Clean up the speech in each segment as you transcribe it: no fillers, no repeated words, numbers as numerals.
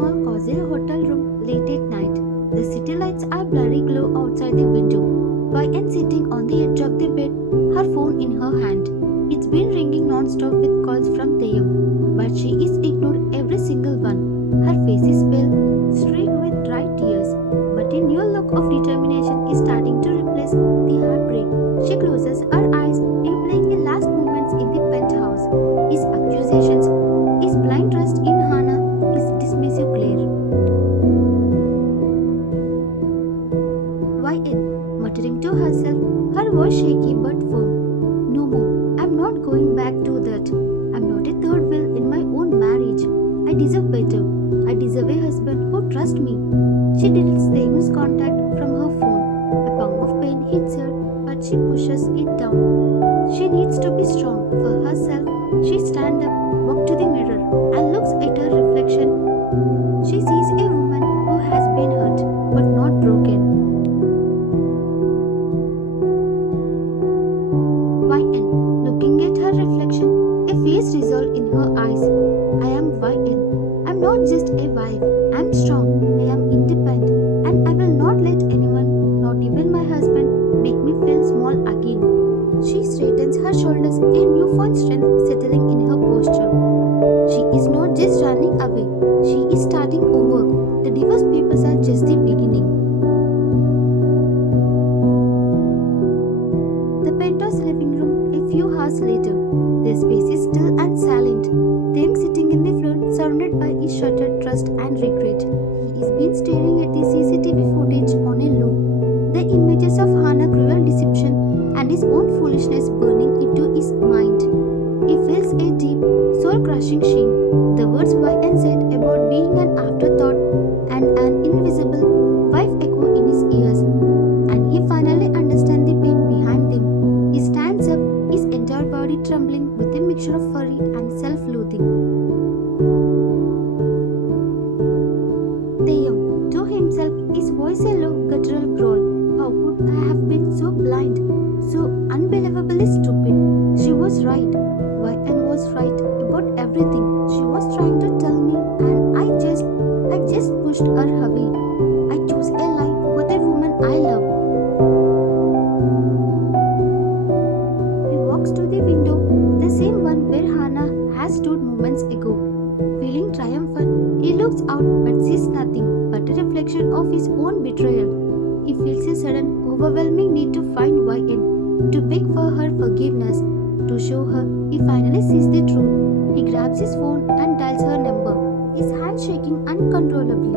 small cozy hotel room late at night. The city lights are blurry glow outside the window. YN sitting on the edge of the bed, her phone in her hand. It's been ringing non-stop with calls from Theo, but she is ignored every single one. Her face is pale, streaked with dry tears, but a new look of determination is starting to replace the heartbreak. She closes her eyes, replaying the last moments in the penthouse. His accusations, his blind trust in Hannah, his dismissive glare. YN, muttering to herself, her voice shaky but firm. No more. I'm not going back to that. I'm not a third wheel in my own marriage. I deserve better. I deserve a husband who trusts me. She deletes Theo's contact from her phone. A pang of pain hits her, but she pushes it down. She needs to be strong for herself. She stands up, walks to the mirror, and looks at her reflection. She sees a woman who has been hurt, but not broken. YN, looking at her reflection, a fierce resolve in her eyes. I am YN. I'm not just a wife. I'm strong. I am independent. And I will not let anyone, not even my husband, make me feel small again. She straightens her shoulders, a newfound strength settling in her posture. She is not just running away. She is starting over. The divorce papers are just the beginning. The penthouse living room, a few hours later. The space is still and silent. Them sitting in the floor, surrounded by his shattered trust and regret. He is been staring at the CCTV footage on a loop. The images of Hannah's cruel deception and his own foolishness burning into his mind. He feels a deep, soul-crushing shame. The words YN said about being an afterthought and an invisible wife echo in his ears. And he finally understands the pain behind them. He stands up, his entire body trembling with a mixture of fury and self-loathing. Theo, to himself, his voice a low, guttural growl. How could I have been so blind, so unbelievably stupid? She was right. YN was right about everything. She was trying to tell me, and I just pushed her away. I chose a lie over the woman I love. He walks to the window, the same one where Hannah has stood moments ago. Feeling triumphant, he looks out but sees nothing but a reflection of his own betrayal. He feels a sudden, overwhelming need to find YN, to beg for her forgiveness, to show her he finally sees the truth. He grabs his phone and dials her number, his hand shaking uncontrollably.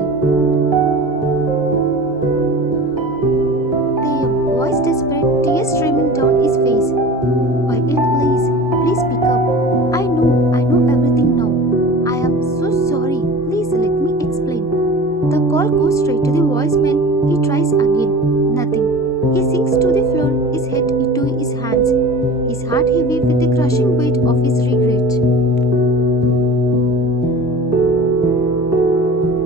Theo, voice desperate, tears streaming down his face. YN, please pick up. I know everything now. I am so sorry. Please let me explain. The call goes straight to the voicemail. He tries again. Nothing. He sinks to the floor, his head into his hands, his heart heavy with the crushing weight of his regret.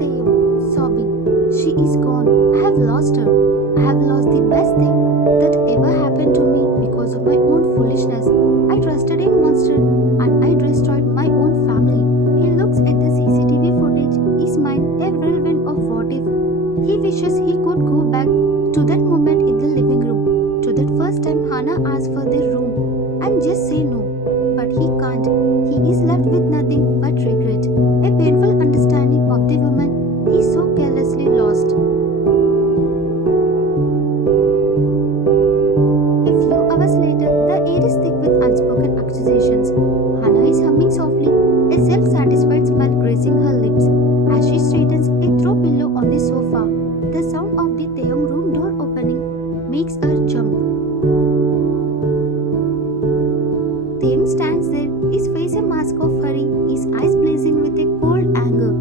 Theo, sobbing. She is gone. I have lost her. I have lost the best thing that ever happened to me because of my own foolishness. I trusted a monster and I destroyed my own family. He looks at the CCTV footage, his mind a whirlwind of what if. He wishes he could go back to that moment in the living room, to that first time Hannah asked for the room, and just say no. But he can't. He is left with nothing but regret, a painful understanding of the woman he so carelessly lost. A few hours later, the air is thick with unspoken accusations. Hannah is humming softly, a self-satisfied smile gracing her lips as she straightens a throw pillow on the sofa. The sound of the Taeyong room door opening makes her jump. Taeyong stands there, his face a mask of hurry, his eyes blazing with a cold anger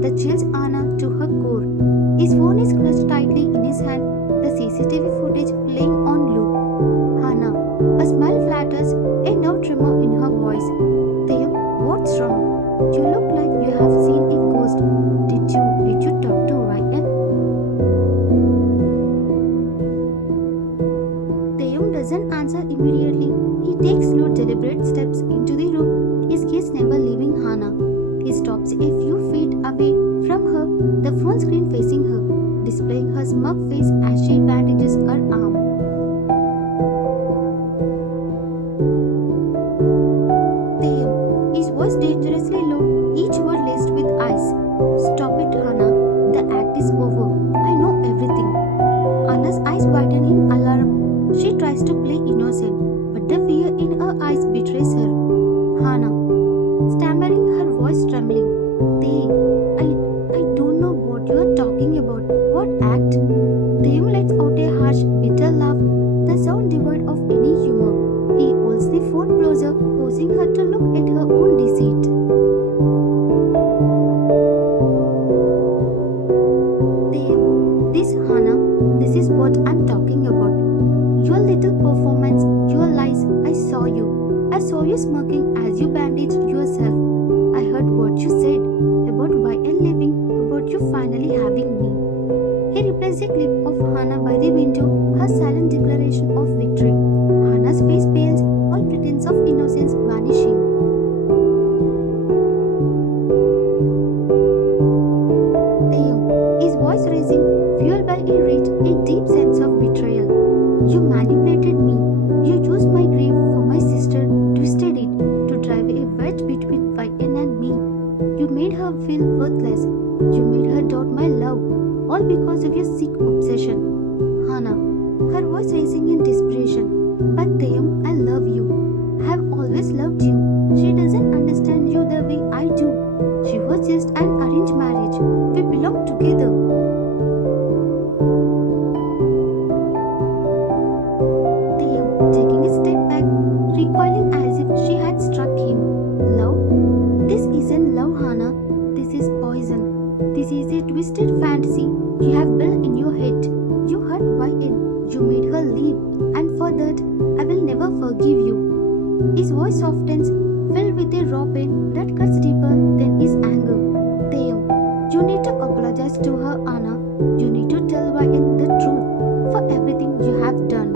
that chills Anna to her core. His phone is clutched tightly in his hand, the CCTV footage playing on loop. Hannah, a smile flatters, a nerve tremor in her voice. Taeyong, what's wrong? You look like you have seen a ghost. Did you talk to YN? Taeyong doesn't answer immediately. He takes slow, deliberate steps into the room, his gaze never leaving Hannah. He stops a few feet away from her shocked face as she bandages her arm. Theo, his voice dangerously low, each word laced with ice. Stop it, Hannah. The act is over. I know everything. Anna's eyes widen in alarm. She tries to play innocent, but the fear in her eyes betrays her. Hannah, stammering, her voice trembling. I don't know what you are talking about. What act? Theo lets out a harsh, bitter laugh, the sound devoid of any humor. He holds the phone closer, forcing her to look at her own deceit. Hannah, this is what I'm talking about. Your little performance, your lies, I saw you. I saw you smirking as you bandaged yourself. I heard what you said about why I'm living, about you finally having me. He replays a clip of Hannah by the window, her silent declaration of victory. Hannah's face pales, all pretense of innocence vanishing. Theo, his voice raising, fueled by a deep sense of betrayal. You manipulated me. You used my grief for my sister, twisted it to drive a wedge between Viken and me. You made her feel worthless. You made her doubt my love, all because of your sick obsession. Hannah, her voice raising in desperation. But Theo, I love you. I have always loved you. She doesn't understand you the way I do. She was just an arranged marriage. We belong together. Taking a step back, recoiling as if she had struck him. Love? This isn't love, Hannah. This is poison. This is a twisted fantasy you have built in your head. You hurt Viken. You made her leave. And for that, I will never forgive you. His voice softens, filled with a raw pain that cuts deeper than his anger. Theo, you need to apologize to her, Anna. You need to tell Viken the truth for everything you have done.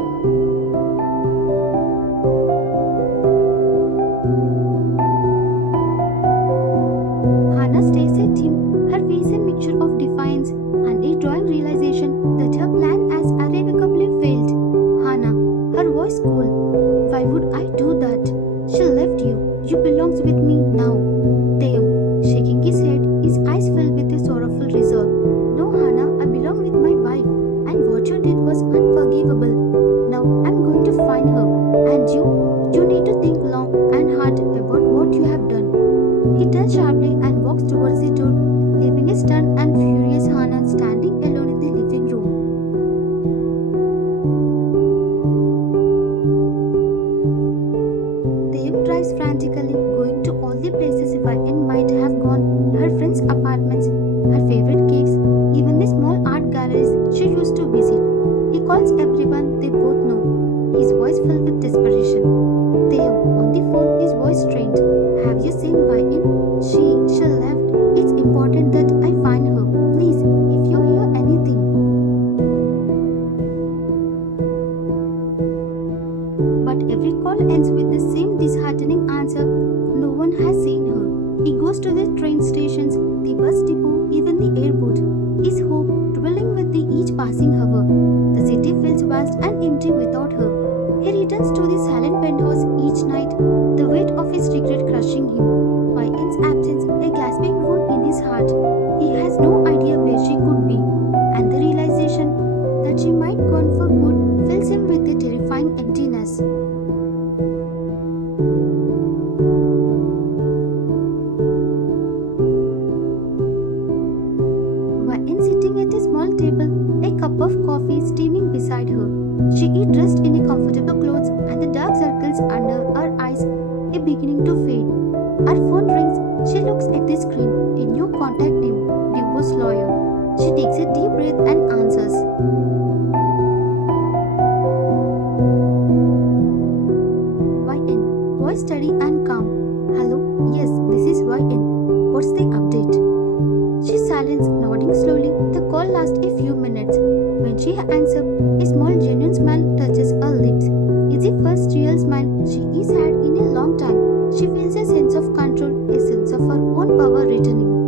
Hannah stares at him, her face a mixture of defiance and a drawing realization that her plan has irrevocably failed. Hannah, her voice cool. Why would I do that? She left you. You belongs with me now. Theo, shaking his head, his eyes filled with a sorrowful resolve. No, Hannah, I belong with my wife, and what you did was unforgivable. Now I'm going to find her, and you need to think long and hard about what you have done. He turns sharply and walks towards the door, leaving a stunned and furious Hannah standing alone in the living room. Theo drives frantically, going to all the places Viken might have gone, her friends' apartments, her favorite caves, even the small art galleries she used to visit. He calls everyone they both know, his voice filled with desperation. Theo, on the phone, his voice strained. Have you seen Viken? She left. It's important that I find her. Please, if you hear anything. But every call ends with the same disheartening answer. No one has seen her. He goes to the train stations, the bus depot, even the airport. His hope dwelling with each passing hour. The city feels vast and empty without her. He returns to the silent penthouse each night, the weight of his regret crushing him. Viken's absence, a gasping wound in his heart. He has no idea where she could be, and the realization that she might gone for good fills him with a terrifying emptiness. Viken sitting at a small table, a cup of coffee steaming beside her. She is dressed in a comfortable clothes and the dark circles under her eyes are beginning to fade. Her phone rings. She looks at the screen. A new contact name, divorce lawyer. She takes a deep breath and answers. Viken, voice steady and calm. Hello, yes, this is Viken. What's the update? She silences, nodding slowly. The call lasts a few minutes. When she answers, a small genuine smile touches her lips. It's the first real smile she has had in a long time. She feels a sense of control, a sense of her own power returning.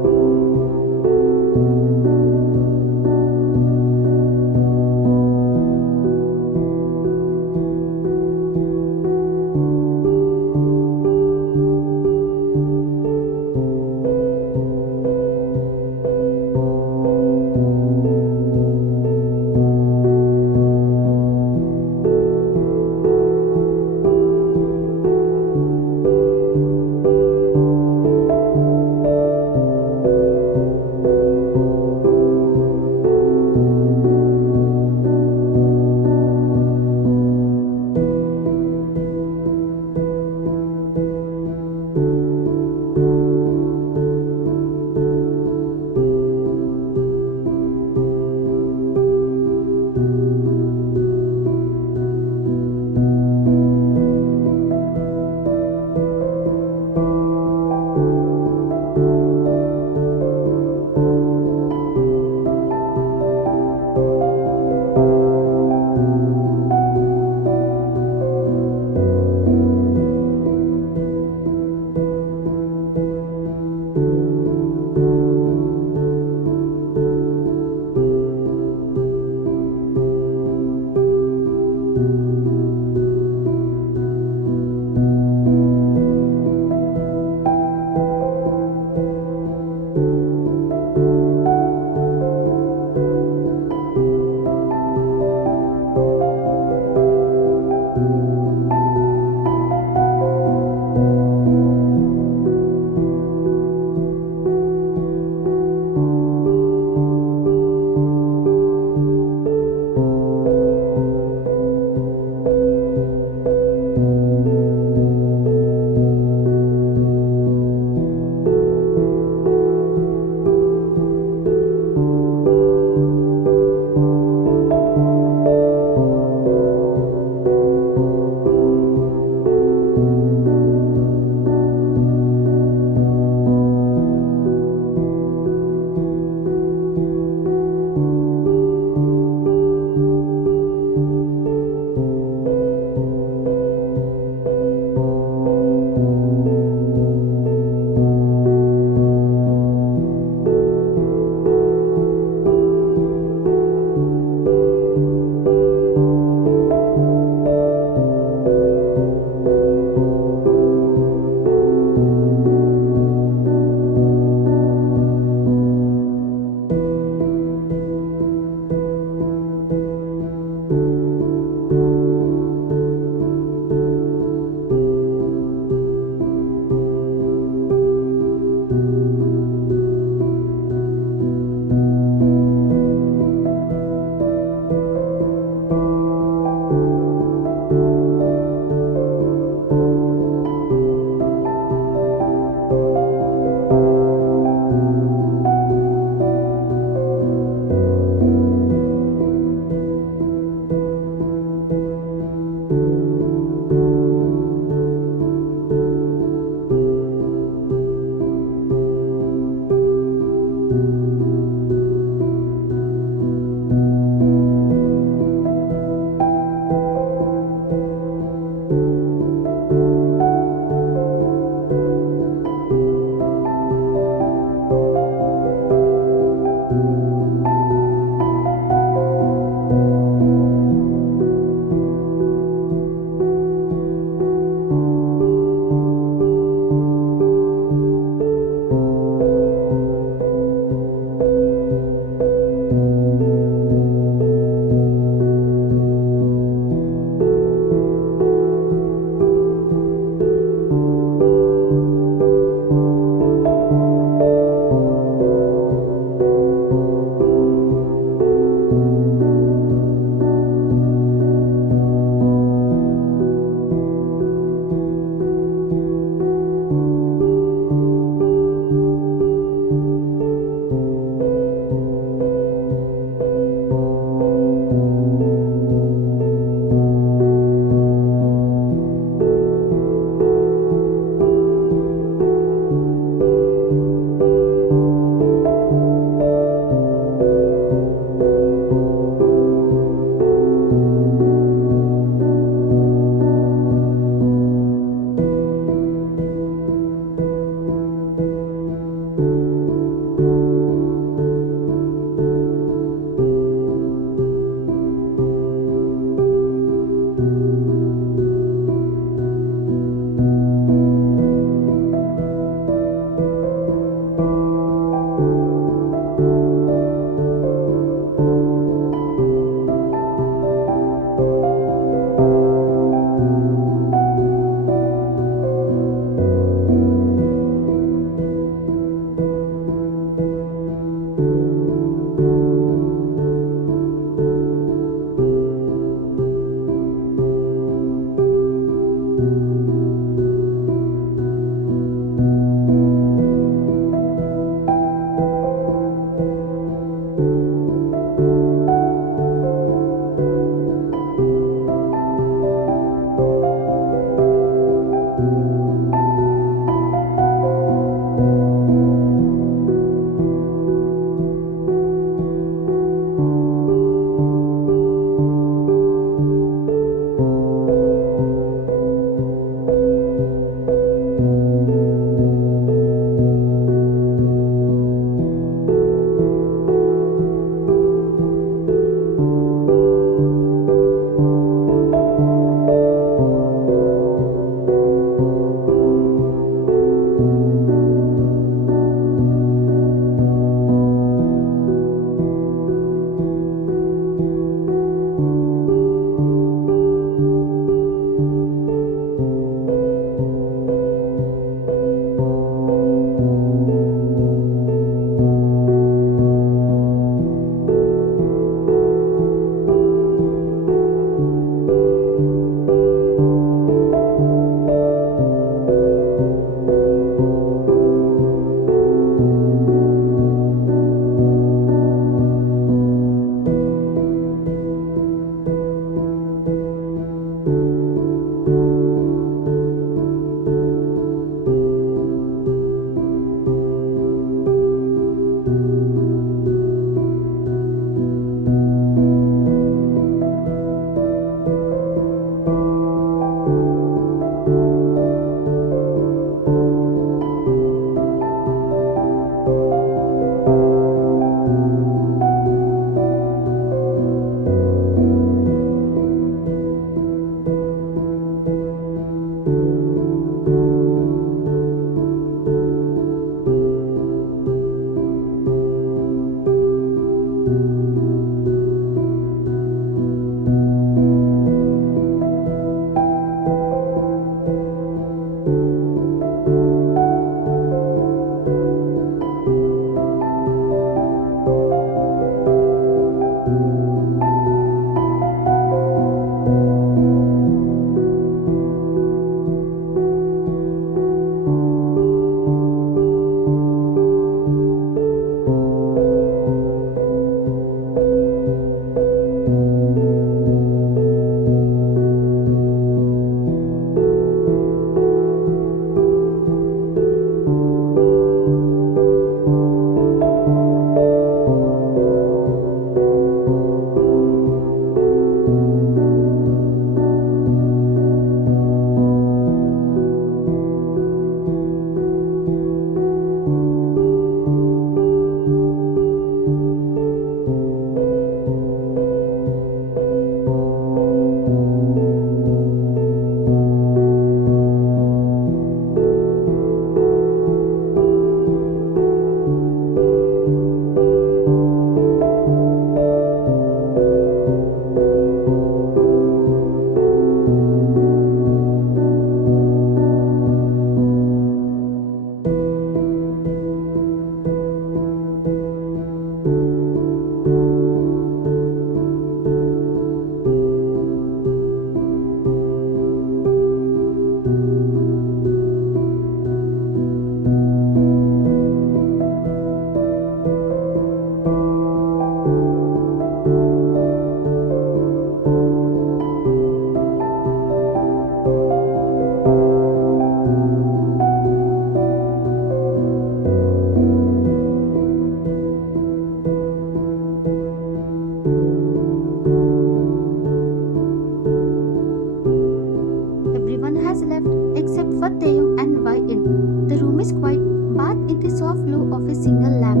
of a single lamp.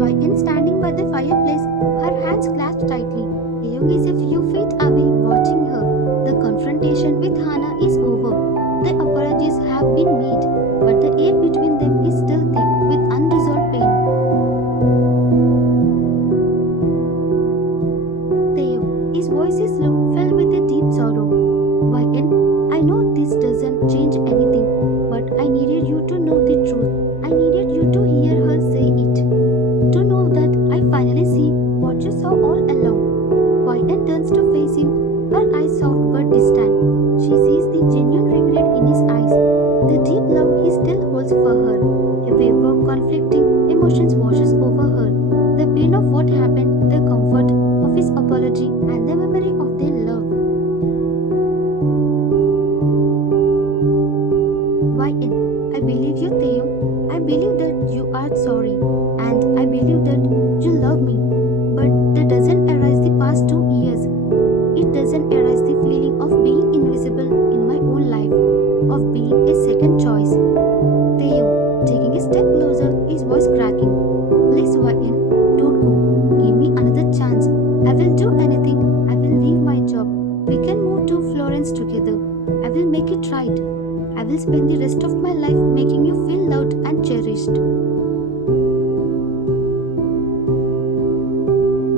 Wai standing by the fireplace, her hands clasped tightly. Taeyong is a few feet away watching her. The confrontation with Hana is over. The apologies have been made, but the air between them is still thick with unresolved pain. Taeyong, his voice is low, filled with a deep sorrow. YN, I know this doesn't change anything, but I needed you to know the truth. I needed you to hear her say it. To know that I finally see what you saw all along. YN turns to face him, her eyes soft but distant. She sees the genuine regret in his eyes, the deep love he still holds for her. A wave of conflicting emotions washes over her. The pain of what happened, the comfort of his apology, and the memory of their love. YN, I believe you, Taeyong. I believe that you are sorry, and I believe that you love me. But that doesn't erase the past 2 years. It doesn't erase the feeling of being invisible in my own life, of being a second choice. Taeyong, taking a step closer, his voice cracking. Please, YN, don't go. Give me another chance. I will do anything. I will leave my job. We can move to Florence together. I will make it right. I will spend the rest of my life making you feel loved and cherished.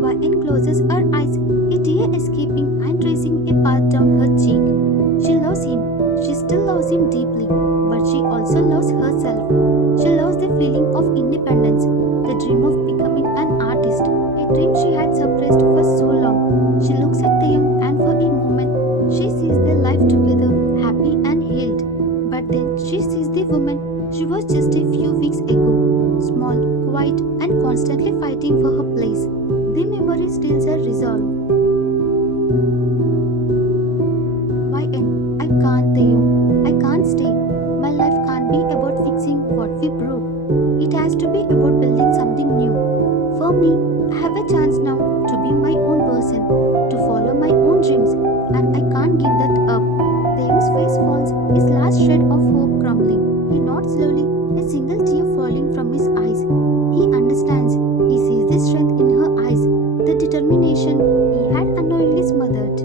YN closes her eyes, a tear escaping and tracing a path down her cheek. She loves him. She still loves him deeply, but she also loves herself. She loves the feeling of independence, the dream of becoming an artist, a dream she had suppressed for so long. She looks at Taeyong and for a moment she sees their life together, happy and healed. But then she sees the woman she was just a few weeks ago, small, quiet, and constantly fighting for her place. The memory steals her resolve. YN, I can't, Taeyong. I can't stay. My life can't be about fixing what we broke. It has to be about building something new. For me, I have a chance now to be my own person, to follow my own dreams, and I can't give that up. Taeyong's face falls, his last shred of hope crumbling. He nods slowly, a single tear falling from his eyes. He understands. He sees the strength in her eyes, the determination he had unknowingly smothered.